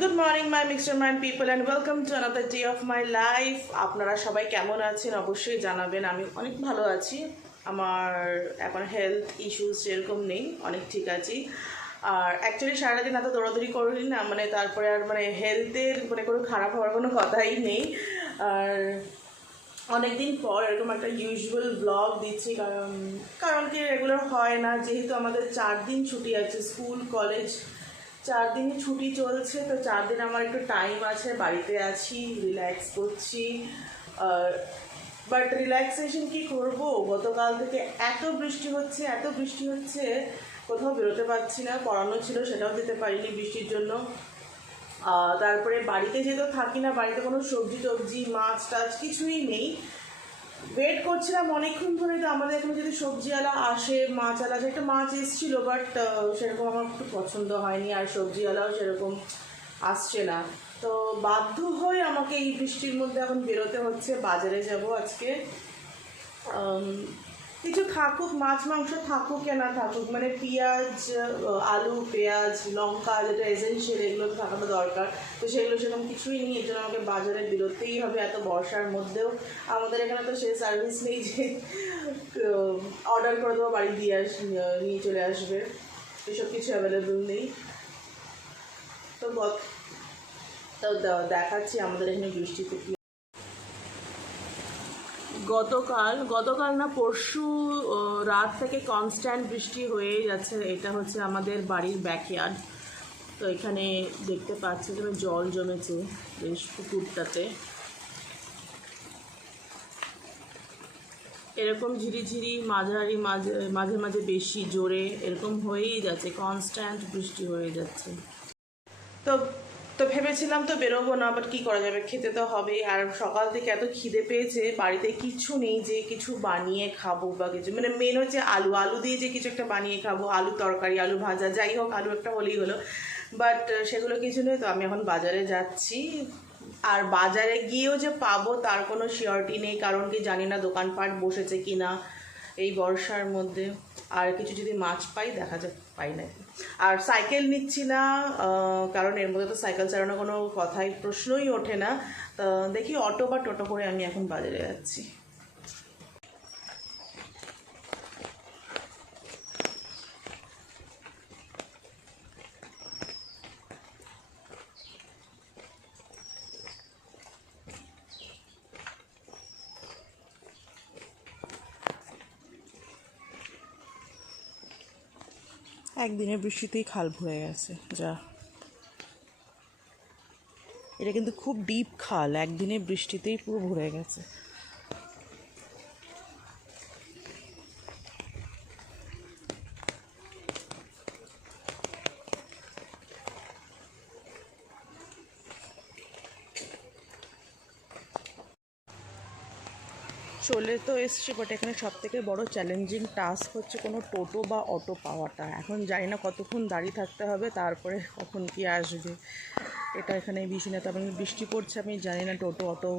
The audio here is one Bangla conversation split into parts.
Good morning my mixture mind people and welcome to another day of my life. আপনারা সবাই কেমন আছেন অবশ্যই জানাবেন। আমি অনেক ভালো আছি, আমার এখন হেলথ ইস্যুস সেরকম নেই, অনেক ঠিক আছি। আর অ্যাকচুয়ালি সারাদিন এত দৌড়াদৌড়ি করি না, তারপরে আর হেলথের কোনো খারাপ হওয়ার কোনো কথাই নেই। আর অনেকদিন পর এরকম একটা ইউজুয়াল ব্লগ দিচ্ছি, কারণ কি রেগুলার হয় না, যেহেতু আমাদের 4 দিন ছুটি আছে, স্কুল কলেজ 4 দিনই ছুটি চলছে। তো 4 দিন আমার একটু টাইম আছে, বাড়িতে আছি, রিল্যাক্স করছি। বাট রিল্যাক্সেশন কি করব, গতকাল থেকে এত বৃষ্টি হচ্ছে কোথাও বেরোতে পারছি না। পড়ানো ছিল সেটাও যেতে পারিনি বৃষ্টির জন্য। তারপরে বাড়িতে যেহেতু থাকি না, বাড়িতে কোনো সবজি টবজি মাছ টাছ কিছুই নেই। ওয়েট করছিলাম অনেকক্ষণ ধরে তো আমাদের এখানে যদি সবজিওয়ালা আসে, মাছওয়ালা আসে। একটা মাছ এসেছিল, বাট সেরকম আমার একটু পছন্দ হয়নি, আর সবজিওয়ালাও সেরকম আসছে না। তো বাধ্য হয়ে আমাকে এই বৃষ্টির মধ্যে এখন বেরোতে হচ্ছে। বাজারে যাব আজকে। কিছু থাকুক, মাছ মাংস থাকুক না থাকুক, পেঁয়াজ, আলু, পেঁয়াজ, লঙ্কা, যেটা এসেনশিয়াল, এগুলো তো থাকানো দরকার। তো সেগুলো সেরকম কিছুই নেই, এর জন্য আমাকে বাজারে বেরোতেই হবে। এত বর্ষার মধ্যেও আমাদের এখানে তো সেই সার্ভিস নেই যে অর্ডার করে দেবো, বাড়ি নিয়ে চলে আসবে, এসব কিছু অ্যাভেলেবেল নেই। তো দেখাচ্ছি আমাদের এখানে বৃষ্টিতে কি। গতকাল না পরশু রাত থেকে কনস্ট্যান্ট বৃষ্টি হয়েই যাচ্ছে। এটা হচ্ছে আমাদের বাড়ির ব্যাকইয়ার্ড। তো এখানে দেখতে পাচ্ছি যে জল জমেছে বেশ পুকুরটাতে। এরকম ঝিরিঝিরি মাঝারি মাঝে মাঝে বেশি জোরে এরকম হয়েই যাচ্ছে, কনস্ট্যান্ট বৃষ্টি হয়ে যাচ্ছে। তো ভেবেছিলাম তো বেরোবো না, বাট কী করা যাবে, খেতে তো হবেই। আর সকাল থেকে এত খিদে পেয়েছে, বাড়িতে কিচ্ছু নেই যে কিছু বানিয়ে খাবো বা কিছু, মেন হচ্ছে আলু দিয়ে যে কিছু একটা বানিয়ে খাবো, আলু তরকারি, আলু ভাজা, যাই হোক, আলু একটা হলেই হলো। বাট সেগুলো কিছু নেই। তো আমি এখন বাজারে যাচ্ছি। আর বাজারে গিয়েও যে পাবো তার কোনো শিওরিটি নেই, কারণ কি জানি না দোকানপাট বসেছে কি না এই বর্ষার মধ্যে। আর কিছু যদি মাছ পাই, দেখা যাক পাই নাকি। আর সাইকেল নিচ্ছি না, কারণ এর মধ্যে তো সাইকেল চালানোর কোনো কথাই প্রশ্নই ওঠে না। তো দেখি অটো বা টোটো করে আমি এখন বাজারে যাচ্ছি। একদিনের বৃষ্টিতেই খাল ভরে গেছে, যা। এটা কিন্তু খুব ডিপ খাল, একদিনের বৃষ্টিতেই পুরো ভরে গেছে। চলে তো এসছি, বাট এখানে সবথেকে বড় চ্যালেঞ্জিং টাস্ক হচ্ছে কোনো টোটো বা অটো পাওয়াটা। এখন জানি না কতক্ষণ দাঁড়িয়ে থাকতে হবে, তারপরে কখন কি আসবে। এটা এখানে ভীষণ তারপরে বৃষ্টি পড়ছে, আমি জানি না টোটো অটো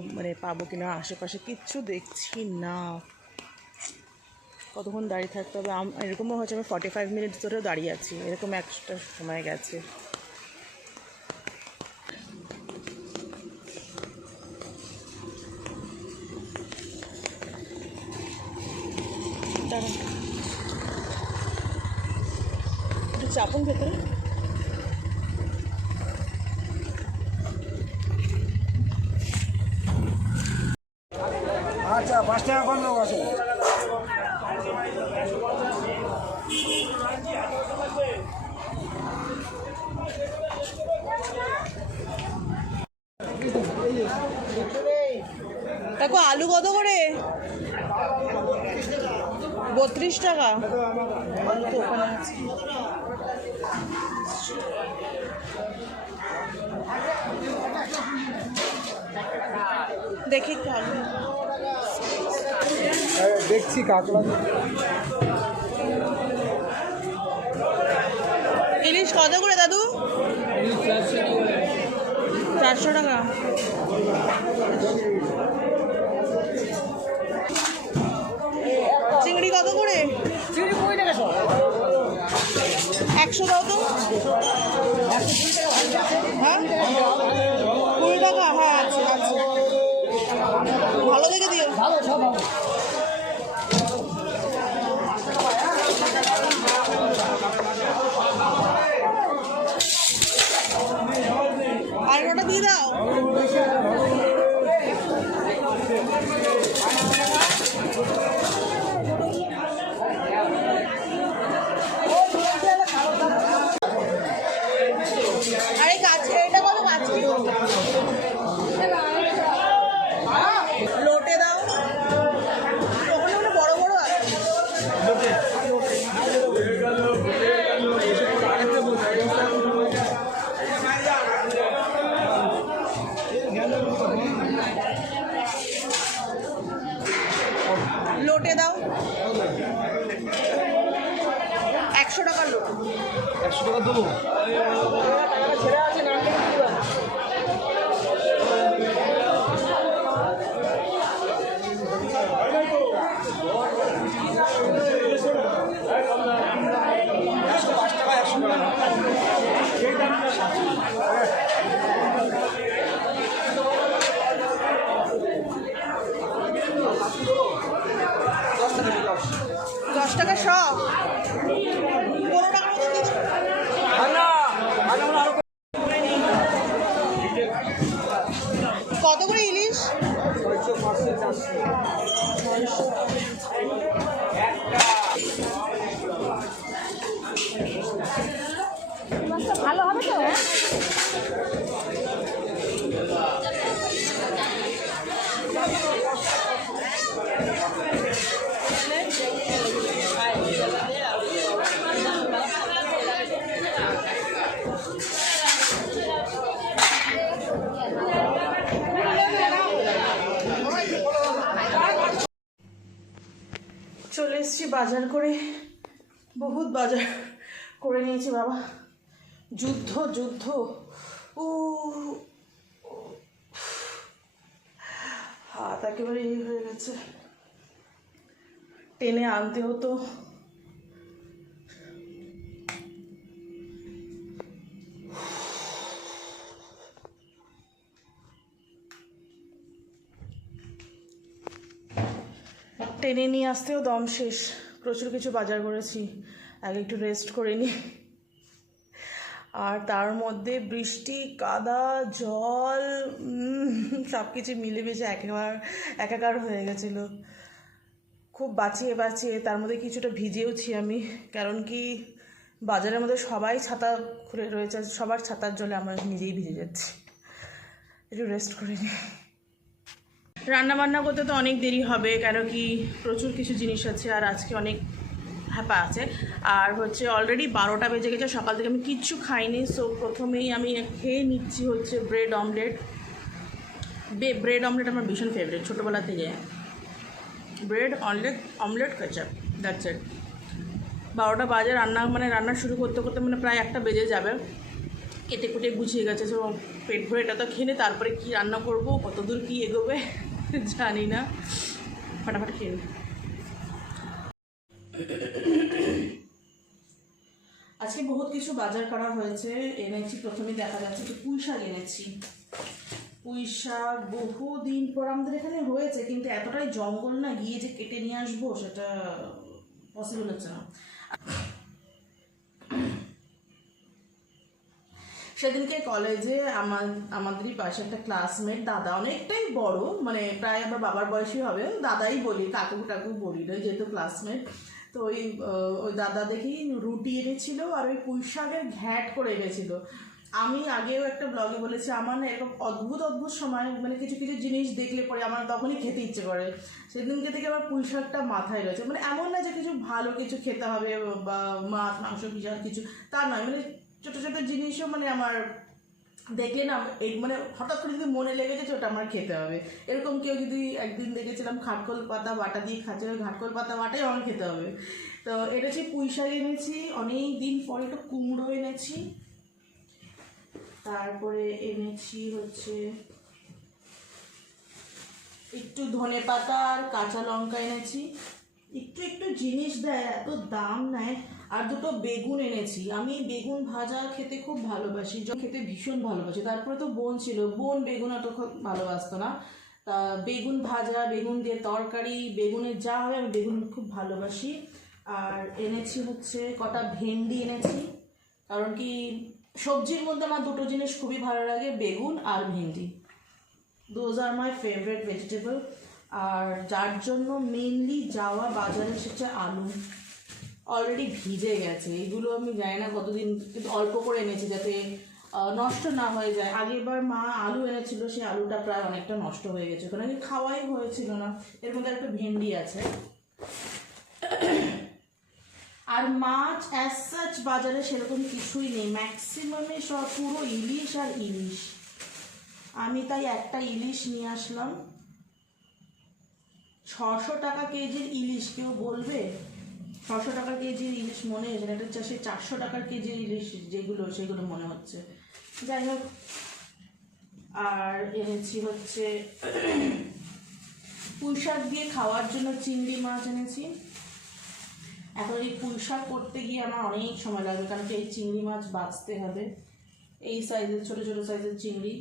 পাবো কিনা। আশেপাশে কিচ্ছু দেখছি না, কতক্ষণ দাঁড়িয়ে থাকতে হবে। এরকমও হচ্ছে আমি 45 মিনিট ধরেও দাঁড়িয়ে আছি, এরকম একটা সময় গেছে। একটু চাপুন ভেতরে। আচ্ছা 5 টাকা কম লোক আছে। দেখো আলু কত করে? 32 টাকা। দেখি দেখছি কাঁকড়া। ইলিশ কত করে দাদু? 400 টাকা। চিংড়ি কত করে? চিংড়ি 20 টাকা সব। 100 দাও তো। হ্যাঁ ভালো দেখে দিও। ভালো সব ভালো। আর ওটা দিয়ে দাও। আরে কাছে এটা বলো, কাছে লোটে দাও। ওখানে ওখানে বড় বড় আছে। লোটে দাও 100 টাকার লোট। 100 টাকা দেবো। ছেড়ে আছে না দশ টাকা সব 15 টাকার মতো দিয়ে দাও। কত করে ইলিশ? 600 500 400। ভালো হবে তো? চলে এসেছি বাজার করে, বহুত বাজার করে নিয়েছি বাবা। যুদ্ধ যুদ্ধ, ও হাত একেবারে ইয়ে হয়ে গেছে, টেনে আনতে হতো। টেনে নিয়ে আসতেও দম শেষ, প্রচুর কিছু বাজার করেছি, আগে একটু রেস্ট করে নিই। আর তার মধ্যে বৃষ্টি, কাদা, জল, সব কিছু মিলেমিশে একাকার হয়ে গেছিলো। খুব বাঁচিয়ে বাঁচিয়ে, তার মধ্যে কিছুটা ভিজেওছি আমি, কারণ কি বাজারের মধ্যে সবাই ছাতা খুলে রয়েছে, সবার ছাতার জলে আমরা নিজেই ভিজে যাচ্ছি। একটু রেস্ট করে নিই। রান্না বান্না করতে তো অনেক দেরি হবে, কেন কি প্রচুর কিছু জিনিস আছে, আর আজকে অনেক হ্যাপা আছে। আর হচ্ছে অলরেডি 12টা বেজে গেছে, সকাল থেকে আমি কিচ্ছু খাইনি। সো প্রথমেই আমি খেয়ে নিচ্ছি হচ্ছে ব্রেড অমলেট। ব্রেড অমলেট আমার ভীষণ ফেভারিট ছোটোবেলা থেকে। Bread omelette ketchup, that's it. 12টা বাজে, রান্না শুরু করতে করতে প্রায় 1টা বেজে যাবে। কেটে কুটে গুছিয়ে গেছে, সো পেট ভরে এটা তো খেয়ে, তারপরে কি রান্না করব, কতদূর কি এগোবে জানি না। ফাটাফাটি খেয়ে নিই। আজকে বহুত কিছু বাজার করা হয়েছে, এনেছি। প্রথমে দেখা যাচ্ছে যে পুঁই শাক এনেছি। পুঁই শাক বহুদিন পর আমাদের এখানে হয়েছে, কিন্তু এতটাই জঙ্গল না, গিয়ে যে কেটে নিয়ে আসবো সেটা পসিবল হচ্ছে না। সেদিনকে কলেজে আমাদেরই পাশে একটা ক্লাসমেট দাদা, অনেকটাই বড়, প্রায় আমার বাবার বয়সী হবে, দাদাই বলি, কাকু টাকু বলি না, যেহেতু ক্লাসমেট। তো ওই দাদা দেখি রুটি এনেছিল, আর ওই পুঁই শাকের ঘ্যাট করে এনেছিল। আমি আগেও একটা ব্লগে বলেছি, আমার না এরকম অদ্ভুত সময় কিছু কিছু জিনিস দেখলে পরে আমার তখনই খেতে ইচ্ছে করে। সেদিনকে থেকে আমার পুঁই শাকটা মাথায় রয়েছে। এমন না যে কিছু ভালো কিছু খেতে হবে বা মাছ মাংস কিছু, তা নয়। ছোটো ছোটো জিনিসও আমার দেখলে না, এই হঠাৎ করে যদি মনে লেগে গেছে ওটা আমার খেতে হবে। এরকম কেউ যদি একদিন দেখেছিলাম ঘাটকোল পাতা বাটা দিয়ে খাচ্ছে, ওই ঘাটকোল পাতা বাটাই আমার খেতে হবে। তো এনেছি পুঁই শাক এনেছি, অনেক দিন পরে একটু কুমড়ো এনেছি, তারপরে এনেছি হচ্ছে একটু ধনে পাতা আর কাঁচা লঙ্কা এনেছি। একটু একটু জিনিস দেয়, এত দাম নেয়। আর দুটো বেগুন এনেছি। আমি বেগুন ভাজা খেতে খুব ভালোবাসি, খেতে ভীষণ ভালোবাসি। তারপরে তো বোন ছিল, বোন বেগুন অত খুব ভালোবাসতো না, বেগুন ভাজা, বেগুন দিয়ে তরকারি, বেগুনের যা হবে আমি বেগুন খুব ভালোবাসি। আর এনেছি হচ্ছে কটা ভেন্ডি এনেছি, কারণ কি সবজির মধ্যে আমার দুটো জিনিস খুবই ভালো লাগে, বেগুন আর ভেন্ডি। Those are my favourite vegetable. আর যার জন্য মেনলি যাওয়া বাজারে সেটা আলু অলরেডি ভিজে গেছে। এইগুলো আমি জানি না কতদিন, কিন্তু অল্প করে এনেছি যাতে নষ্ট না হয়ে যায়। আগেরবার মা আলু এনেছিল, সেই আলুটা প্রায় অনেকটা নষ্ট হয়ে গেছে, ওখানে খাওয়াই হয়েছিল না। এর মধ্যে একটা ভেন্ডি আছে। আর মাছ অ্যাজ সাচ বাজারে সেরকম কিছুই নেই, ম্যাক্সিমামে সব পুরো ইলিশ আর ইলিশ। আমি তাই একটা ইলিশ নিয়ে আসলাম। 600 টাকা কেজির ইলিশ, কেউ বলবে 600 টাকা কেজির ইলিশ মনে হচ্ছে না, এটা সেই 400 টাকার কেজির ইলিশ যেগুলো সেগুলো মনে হচ্ছে। যাই হোক, আর এনেছি হচ্ছে পুঁই শাক দিয়ে খাওয়ার জন্য চিংড়ি মাছ এনেছি। এখন এই পুঁই শাক করতে গিয়ে আমার অনেক সময় লাগবে, কারণ কি এই চিংড়ি মাছ বাছতে হবে। এই সাইজের ছোট ছোট সাইজের চিংড়ি।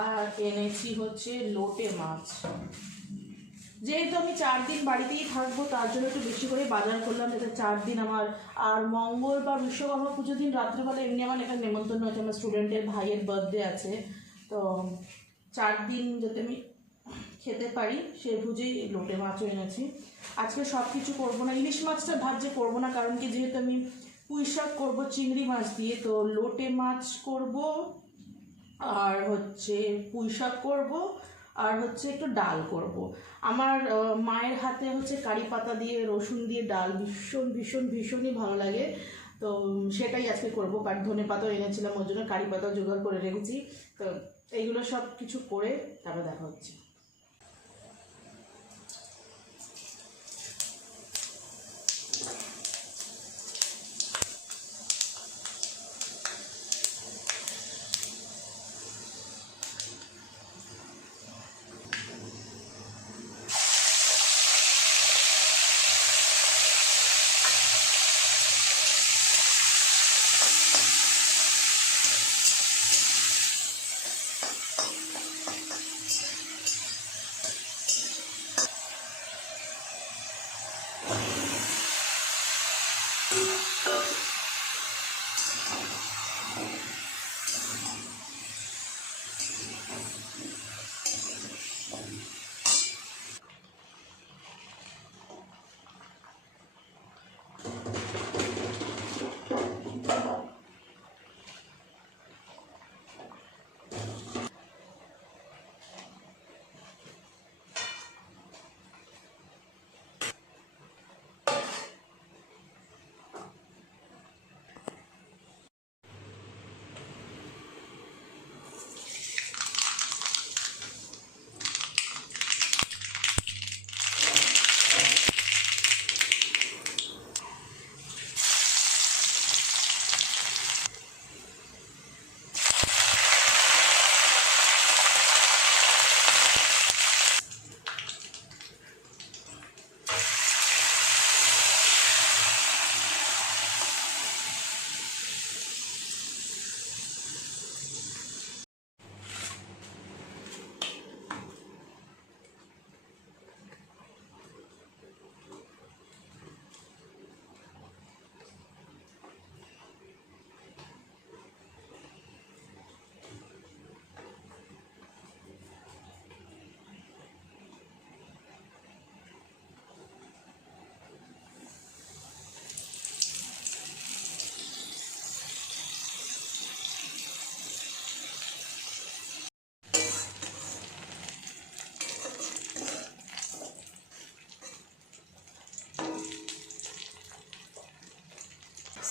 আর এনেছি হচ্ছে লোটে মাছ। যেহেতু আমি 4 দিন বাড়িতেই থাকবো, তার জন্য একটু বেশি করে বাজার করলাম, যাতে 4 দিন আমার। আর মঙ্গল বা বিশ্বকর্মা পুজোর দিন রাত্রেবেলা এমনি আমার এখানে নেমন্তন্ন আছে, আমার স্টুডেন্টের ভাইয়ের বার্থডে আছে, তো 4 দিন যাতে আমি খেতে পারি সে বুঝেই লোটে মাছও এনেছি। আজকে সব কিছু করবো না, ইলিশ মাছটা ভাজ্যে করবো না, কারণ কি যেহেতু আমি পুঁই শাক করবো চিংড়ি মাছ দিয়ে, তো লোটে মাছ করব, আর হচ্ছে পুঁই শাক করবো, আর হচ্ছে একটু ডাল করব। আমার মায়ের হাতে হচ্ছে কারি পাতা দিয়ে রসুন দিয়ে ডাল ভীষণ ভীষণ ভীষণই ভালো লাগে, তো সেটাই আজকে করব। কারি ধনে পাতাও এনেছিলাম, ওর জন্য কারি পাতাও জোগাড় করে রেখেছি। তো এইগুলো সব কিছু করে তারপর দেখা হচ্ছে।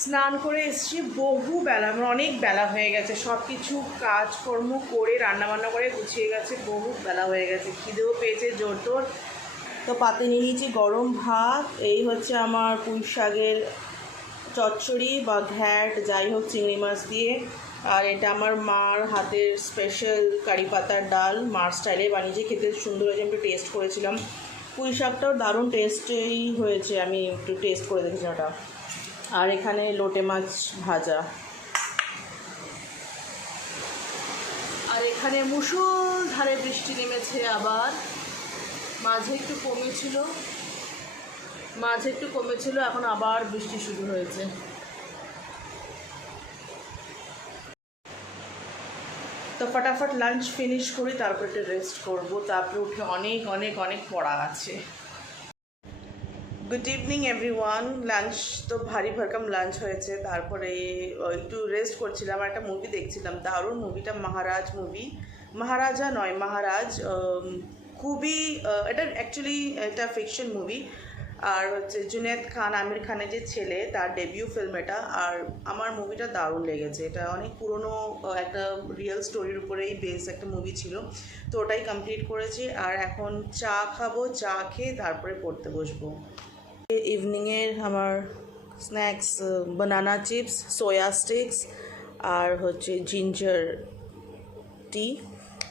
স্নান করে এসেছি, বহু বেলা, আমার অনেক বেলা হয়ে গেছে, সব কিছু কাজকর্ম করে রান্নাবান্না করে গুছিয়ে গেছে, বহু বেলা হয়ে গেছে, খিদেও পেয়েছে জোর তোর। তো পাতে নিয়ে নিয়েছি গরম ভাত, এই হচ্ছে আমার পুঁই শাকের চচ্চড়ি বা ঘ্যাট যাই হোক চিংড়ি মাছ দিয়ে, আর এটা আমার মার হাতের স্পেশাল কারি পাতার ডাল, মার স্টাইলে বানিয়েছি, খেতে সুন্দর হয়েছে, আমি একটু টেস্ট করেছিলাম। পুঁই শাকটাও দারুণ টেস্টেই হয়েছে, আমি একটু টেস্ট করে দেখেছি ওটা। আর এখানে লোটে মাছ ভাজা, আর এখানে মুষলধারে বৃষ্টি নেমেছে আবার। মাঝে একটু কমেছিল, এখন আবার বৃষ্টি শুরু হয়েছে। তো ফটাফট লাঞ্চ ফিনিশ করি, তারপর একটু রেস্ট করবো, তারপরে উঠে অনেক অনেক অনেক পড়া আছে। Good evening everyone. লাঞ্চ তো ভারী ভরকম লাঞ্চ হয়েছে, তারপরে একটু রেস্ট করছিলাম, একটা মুভি দেখছিলাম, দারুণ মুভিটা মহারাজা নয় মহারাজ। খুবই এটা অ্যাকচুয়ালি এটা ফিকশন মুভি, আর হচ্ছে জুনেদ খান, আমির খানের যে ছেলে, তার ডেবিউ ফিল্ম এটা। আর আমার মুভিটা দারুণ লেগেছে। এটা অনেক পুরনো একটা রিয়েল স্টোরির উপরেই বেস একটা মুভি ছিল, তো ওটাই কমপ্লিট করেছি। আর এখন চা খাবো, চা খেয়ে তারপরে পড়তে বসবো। ইভিনিংয়ের আমার স্ন্যাক্স বানানা চিপস, সোয়া স্টিক্স আর হচ্ছে জিঞ্জার টি।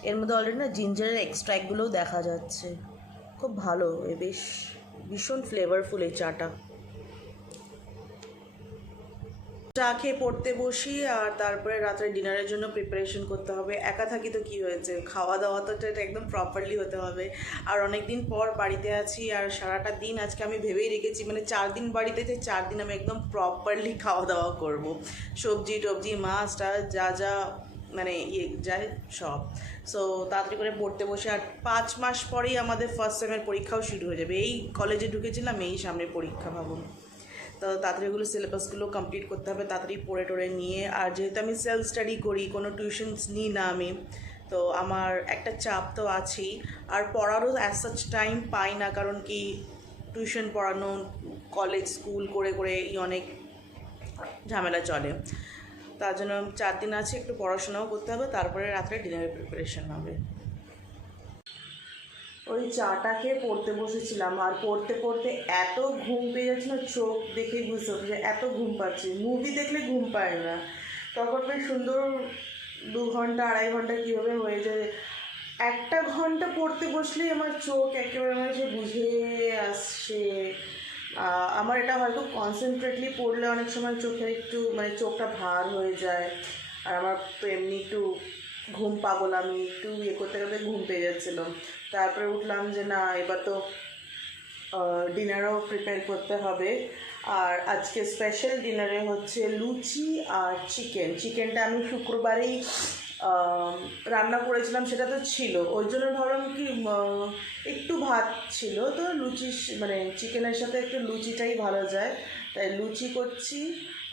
এর মধ্যে অলরেডি না জিঞ্জারের এক্সট্র্যাক্টগুলোও দেখা যাচ্ছে, খুব ভালো, বেশ ভীষণ ফ্লেভারফুল এই চাটা। চা খেয়ে পড়তে বসি, আর তারপরে রাত্রে ডিনারের জন্য প্রিপারেশন করতে হবে। একা থাকি তো কী হয়েছে, খাওয়া দাওয়া তো এটা একদম প্রপারলি হতে হবে। আর অনেক দিন পর বাড়িতে আছি, আর সারাটা দিন আজকে আমি ভেবেই রেখেছি, মানে 4 দিন বাড়িতে, যে 4 দিন আমি একদম প্রপারলি খাওয়া দাওয়া করব। সবজি টবজি মাছ টাছ যা মানে যায় সব। সো তাড়াতাড়ি করে পড়তে বসে, আর 5 মাস পরেই আমাদের ফার্স্ট সেমের পরীক্ষাও শুরু হয়ে যাবে। এই কলেজে ঢুকেছিলাম, এই সামনে পরীক্ষা, ভাবুন। তো তাড়াতাড়ি ওগুলো সিলেবাসগুলো কমপ্লিট করতে হবে, তাড়াতাড়ি পড়ে টোড়ে নিয়ে। আর যেহেতু আমি সেলফ স্টাডি করি, কোনো টিউশনস নিই না আমি, তো আমার একটা চাপ তো আছেই। আর পড়ারও অ্যাজ সাচ টাইম পাই না, কারণ কি টিউশন পড়ানো, কলেজ স্কুল করে অনেক ঝামেলা চলে। তার জন্য 4 দিন আছে, একটু পড়াশোনাও করতে হবে, তারপরে রাত্রে ডিনারের প্রিপারেশন হবে। ওই চাটা খেয়ে পড়তে বসেছিলাম, আর পড়তে পড়তে এত ঘুম পেয়ে যাচ্ছে না, চোখ দেখেই বুঝতে পারছি যে এত ঘুম পাচ্ছি। মুভি দেখলে ঘুম পায় না, তখন বেশ সুন্দর 2 ঘন্টা 2.5 ঘন্টা কীভাবে হয়ে যায়। 1 ঘন্টা পড়তে বসলেই আমার চোখ একেবারে মানে সে বুঝে আসছে। আমার এটা হয়তো কনসেন্ট্রেটলি পড়লে অনেক সময় চোখের একটু মানে চোখটা ভার হয়ে যায়। আর আমার তো এমনি একটু ঘুম পাগল, আমি একটু করতে করতে ঘুম পেয়ে যাচ্ছিলো। তারপরে উঠলাম যে না, এবার তো ডিনারও প্রিপেয়ার করতে হবে। আর আজকে স্পেশাল ডিনারে হচ্ছে লুচি আর চিকেনটা আমি শুক্রবারেই রান্না করেছিলাম, সেটা তো ছিল, ওই জন্য ভাবলাম কি একটু ভাত ছিল, তো লুচি মানে চিকেনের সাথে একটু লুচিটাই ভালো যায়, তাই লুচি করছি।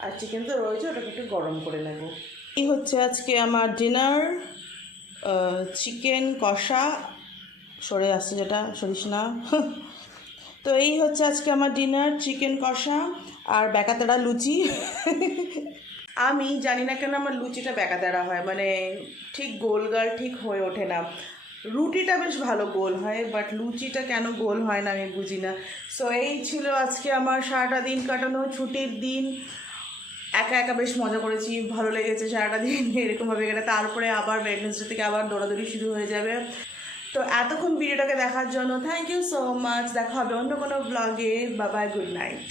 আর চিকেন তো রয়েছে, ওটাকে একটু গরম করে নেব। এই হচ্ছে আজকে আমার ডিনার, চিকেন কষা, সরে আসছে যেটা, সরিস না। তো এই হচ্ছে আজকে আমার ডিনার, চিকেন কষা আর বেকাতেড়া লুচি। আমি জানি না কেন আমার লুচিটা বেকাতেড়া হয়, মানে ঠিক গোলগাল ঠিক হয়ে ওঠে না। রুটিটা বেশ ভালো গোল হয়, বাট লুচিটা কেন গোল হয় না আমি বুঝি না। সো এই ছিল আজকে আমার সারাটা দিন কাটানো, ছুটির দিন। একা একা বেশ মজা করেছি, ভালো লেগেছে সারাটা দিন এরকমভাবে কেটে। তারপরে আবার ওয়েডনেসডে থেকে আবার দৌড়াদৌড়ি শুরু হয়ে যাবে। তো এতক্ষণ ভিডিওটাকে দেখার জন্য থ্যাংক ইউ সো মাচ। দেখা হবে অন্য কোনো ব্লগে। Bye bye, good night.